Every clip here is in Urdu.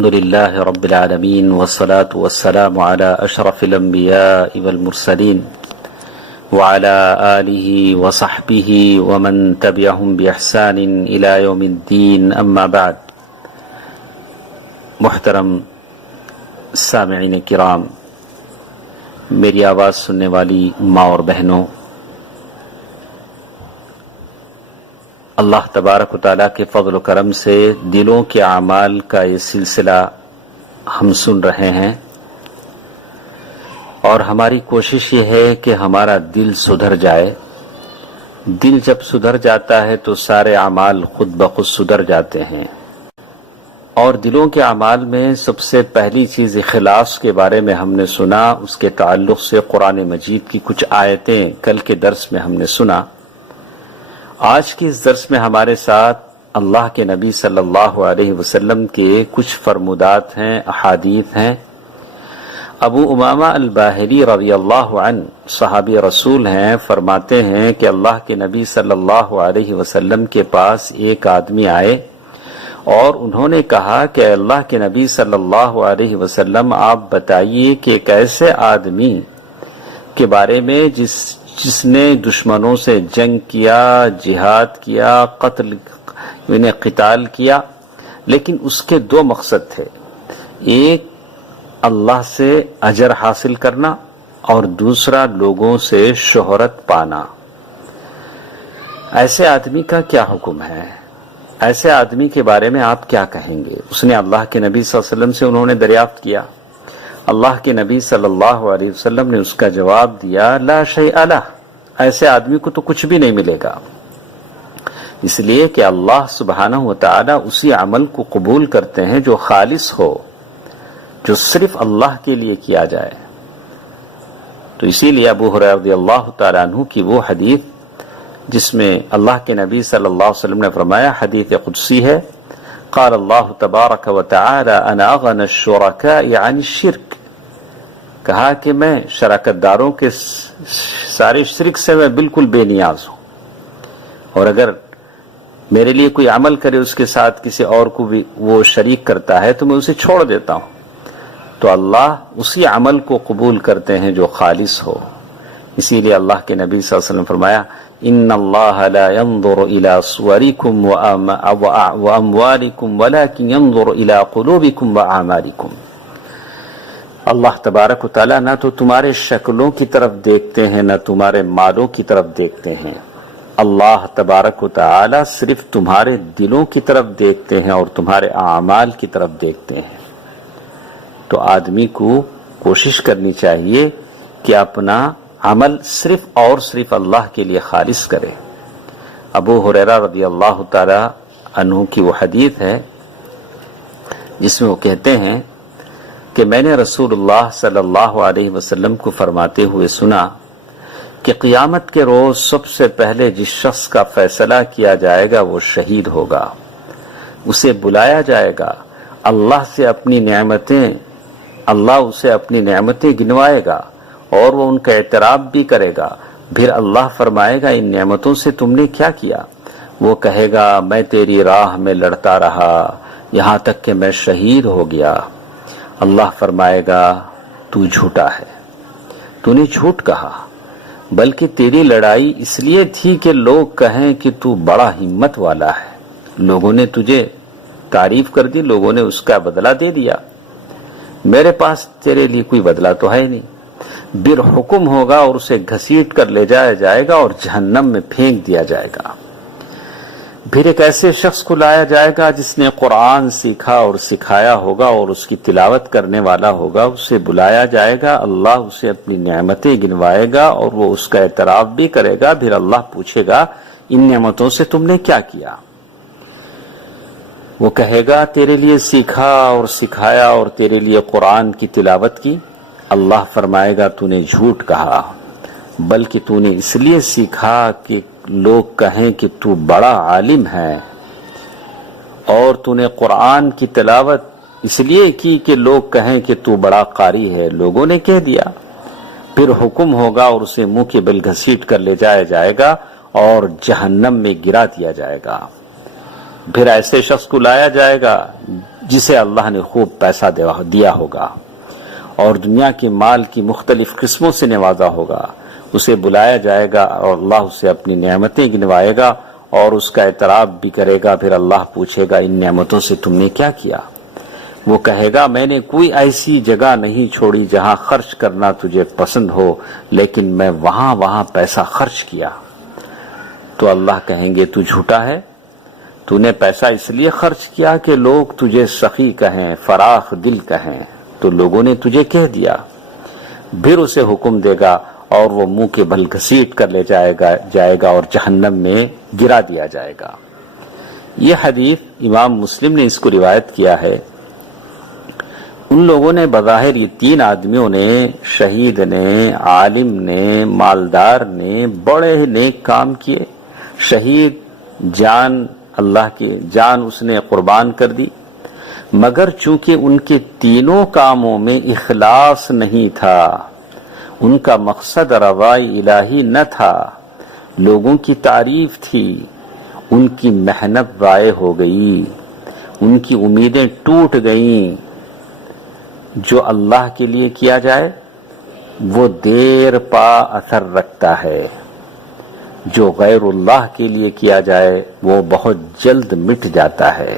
الحمد لله رب العالمين والصلاة والسلام على أشرف الأنبياء والمرسلين وعلى آله وصحبه ومن تبعهم بإحسان إلى يوم الدين أما بعد. محترم سامعین کرام، میری آواز سننے والی ماں اور بہنوں، اللہ تبارک و تعالیٰ کے فضل و کرم سے دلوں کے اعمال کا یہ سلسلہ ہم سن رہے ہیں، اور ہماری کوشش یہ ہے کہ ہمارا دل سدھر جائے. دل جب سدھر جاتا ہے تو سارے اعمال خود بخود سدھر جاتے ہیں. اور دلوں کے اعمال میں سب سے پہلی چیز اخلاص کے بارے میں ہم نے سنا. اس کے تعلق سے قرآن مجید کی کچھ آیتیں کل کے درس میں ہم نے سنا. آج کے اس درس میں ہمارے ساتھ اللہ کے نبی صلی اللہ علیہ وسلم کے کچھ فرمودات ہیں، احادیث ہیں. ابو امامہ الباہلی رضی اللہ عنہ صحابی رسول ہیں، فرماتے ہیں کہ اللہ کے نبی صلی اللہ علیہ وسلم کے پاس ایک آدمی آئے اور انہوں نے کہا کہ اللہ کے نبی صلی اللہ علیہ وسلم، آپ بتائیے کہ ایک ایسے آدمی کے بارے میں جس نے دشمنوں سے جنگ کیا، جہاد کیا، قتال کیا، لیکن اس کے دو مقصد تھے. ایک اللہ سے اجر حاصل کرنا اور دوسرا لوگوں سے شہرت پانا. ایسے آدمی کا کیا حکم ہے؟ ایسے آدمی کے بارے میں آپ کیا کہیں گے؟ اس نے اللہ کے نبی صلی اللہ علیہ وسلم سے انہوں نے دریافت کیا. اللہ کے نبی صلی اللہ علیہ وسلم نے اس کا جواب دیا، لا شیء لہ، ایسے آدمی کو تو کچھ بھی نہیں ملے گا. اس لیے کہ اللہ سبحانہ و تعالی اسی عمل کو قبول کرتے ہیں جو خالص ہو، جو صرف اللہ کے لیے کیا جائے. تو اسی لیے ابو ہریرہ رضی اللہ تعالیٰ عنہ کی وہ حدیث جس میں اللہ کے نبی صلی اللہ علیہ وسلم نے فرمایا، حدیث قدسی ہے، قال اللہ تبارک و تعالی انا اغنى الشرکاء عن الشرک، کہا کہ میں شراکت داروں کے سارے شرک سے میں بالکل بے نیاز ہوں، اور اگر میرے لیے کوئی عمل کرے اس کے ساتھ کسی اور کو بھی وہ شریک کرتا ہے تو میں اسے چھوڑ دیتا ہوں. تو اللہ اسی عمل کو قبول کرتے ہیں جو خالص ہو. اسی لیے اللہ کے نبی صلی اللہ علیہ وسلم فرمایا، ان اللہ لا ينظر الى صورکم واموالکم ولكن ينظر الى قلوبکم واعمالکم. اللہ تبارک و تعالیٰ نہ تو تمہارے شکلوں کی طرف دیکھتے ہیں نہ تمہارے مالوں کی طرف دیکھتے ہیں. اللہ تبارک و تعالیٰ صرف تمہارے دلوں کی طرف دیکھتے ہیں اور تمہارے اعمال کی طرف دیکھتے ہیں. تو آدمی کو کوشش کرنی چاہیے کہ اپنا عمل صرف اور صرف اللہ کے لیے خالص کرے. ابو ہریرہ رضی اللہ تعالی عنہ کی وہ حدیث ہے جس میں وہ کہتے ہیں کہ میں نے رسول اللہ صلی اللہ علیہ وسلم کو فرماتے ہوئے سنا کہ قیامت کے روز سب سے پہلے جس شخص کا فیصلہ کیا جائے گا وہ شہید ہوگا. اسے بلایا جائے گا، اللہ اسے اپنی نعمتیں گنوائے گا اور وہ ان کا اعتراف بھی کرے گا. پھر اللہ فرمائے گا، ان نعمتوں سے تم نے کیا کیا؟ وہ کہے گا، میں تیری راہ میں لڑتا رہا یہاں تک کہ میں شہید ہو گیا. اللہ فرمائے گا، تو جھوٹا ہے، تو نے جھوٹ کہا، بلکہ تیری لڑائی اس لیے تھی کہ لوگ کہیں کہ تو بڑا ہمت والا ہے. لوگوں نے تجھے تعریف کر دی، لوگوں نے اس کا بدلہ دے دیا. میرے پاس تیرے لیے کوئی بدلہ تو ہے نہیں. پھر حکم ہوگا اور اسے گھسیٹ کر لے جایا جائے گا اور جہنم میں پھینک دیا جائے گا. پھر ایک ایسے شخص کو لایا جائے گا جس نے قرآن سیکھا اور سکھایا ہوگا اور اس کی تلاوت کرنے والا ہوگا. اسے بلایا جائے گا، اللہ اسے اپنی نعمتیں گنوائے گا اور وہ اس کا اعتراف بھی کرے گا. پھر اللہ پوچھے گا، ان نعمتوں سے تم نے کیا کیا؟ وہ کہے گا، تیرے لیے سیکھا اور سکھایا اور تیرے لیے قرآن کی تلاوت کی. اللہ فرمائے گا، تو نے جھوٹ کہا، بلکہ تو نے اس لیے سیکھا کہ لوگ کہیں کہ تو بڑا عالم ہے، اور تو نے قرآن کی تلاوت اس لیے کی کہ لوگ کہیں کہ تو بڑا قاری ہے. لوگوں نے کہہ دیا. پھر حکم ہوگا اور اسے منہ کے بل گھسیٹ کر لے جایا جائے گا اور جہنم میں گرا دیا جائے گا. پھر ایسے شخص کو لایا جائے گا جسے اللہ نے خوب پیسہ دیا ہوگا اور دنیا کے مال کی مختلف قسموں سے نوازا ہوگا، اسے بلایا جائے گا اور اللہ اسے اپنی نعمتیں گنوائے گا اور اس کا اعتراف بھی کرے گا۔ پھر اللہ پوچھے گا ان نعمتوں سے تم نے کیا کیا؟ وہ کہے گا میں نے کوئی ایسی جگہ نہیں چھوڑی جہاں خرچ کرنا تجھے پسند ہو، لیکن میں وہاں پیسہ خرچ کیا۔ تو اللہ کہیں گے تو جھوٹا ہے، تو نے پیسہ اس لیے خرچ کیا کہ لوگ تجھے سخی کہیں، فراخ دل کہیں، تو لوگوں نے تجھے کہہ دیا۔ پھر اسے حکم دے گا اور وہ منہ کے بل گھسیٹ کر لے جائے گا اور جہنم میں گرا دیا جائے گا۔ یہ حدیث امام مسلم نے اس کو روایت کیا ہے۔ ان لوگوں نے بظاہر یہ تین آدمیوں نے، شہید نے، عالم نے، مالدار نے بڑے نیک کام کیے۔ شہید اللہ کی جان اس نے قربان کر دی، مگر چونکہ ان کے تینوں کاموں میں اخلاص نہیں تھا، ان کا مقصد رضائے الہی نہ تھا، لوگوں کی تعریف تھی، ان کی محنت ضائع ہو گئی، ان کی امیدیں ٹوٹ گئیں۔ جو اللہ کے لیے کیا جائے وہ دیر پا اثر رکھتا ہے، جو غیر اللہ کے لیے کیا جائے وہ بہت جلد مٹ جاتا ہے۔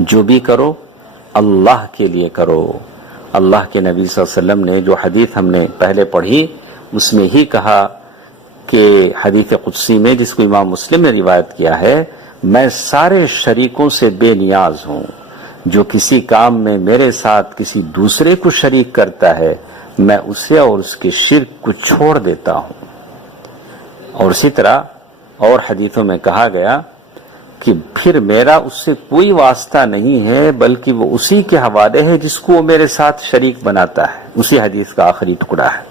جو بھی کرو اللہ کے لیے کرو۔ اللہ کے نبی صلی اللہ علیہ وسلم نے جو حدیث ہم نے پہلے پڑھی اس میں ہی کہا کہ حدیث قدسی میں جس کو امام مسلم نے روایت کیا ہے، میں سارے شریکوں سے بے نیاز ہوں، جو کسی کام میں میرے ساتھ کسی دوسرے کو شریک کرتا ہے میں اسے اور اس کے شرک کو چھوڑ دیتا ہوں۔ اور اسی طرح اور حدیثوں میں کہا گیا کہ پھر میرا اس سے کوئی واسطہ نہیں ہے بلکہ وہ اسی کے حوالے ہے جس کو وہ میرے ساتھ شریک بناتا ہے۔ اسی حدیث کا آخری ٹکڑا ہے۔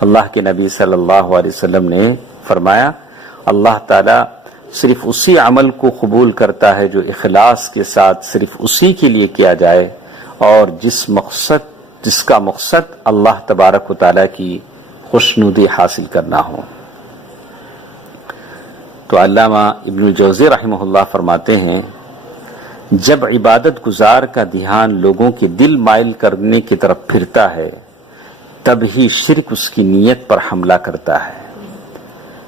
اللہ کے نبی صلی اللہ علیہ وسلم نے فرمایا اللہ تعالی صرف اسی عمل کو قبول کرتا ہے جو اخلاص کے ساتھ صرف اسی کے لیے کیا جائے اور جس کا مقصد اللہ تبارک و تعالی کی خوشنودی حاصل کرنا ہو۔ تو علامہ ابن الجوزی رحمہ اللہ فرماتے ہیں جب عبادت گزار کا دھیان لوگوں کے دل مائل کرنے کی طرف پھرتا ہے تب ہی شرک اس کی نیت پر حملہ کرتا ہے،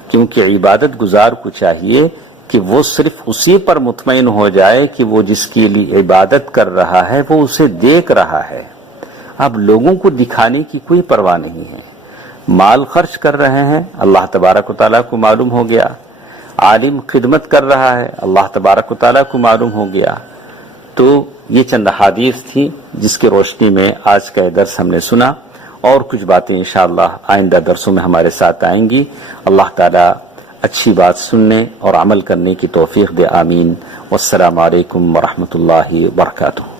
کیونکہ عبادت گزار کو چاہیے کہ وہ صرف اسی پر مطمئن ہو جائے کہ وہ جس کے لیے عبادت کر رہا ہے وہ اسے دیکھ رہا ہے۔ اب لوگوں کو دکھانے کی کوئی پرواہ نہیں ہے، مال خرچ کر رہے ہیں اللہ تبارک و تعالیٰ کو معلوم ہو گیا، عالم خدمت کر رہا ہے اللہ تبارک و تعالیٰ کو معلوم ہو گیا۔ تو یہ چند حدیث تھی جس کی روشنی میں آج کا یہ درس ہم نے سنا، اور کچھ باتیں انشاءاللہ آئندہ درسوں میں ہمارے ساتھ آئیں گی۔ اللہ تعالیٰ اچھی بات سننے اور عمل کرنے کی توفیق دے، آمین۔ والسلام علیکم ورحمۃ اللہ وبرکاتہ۔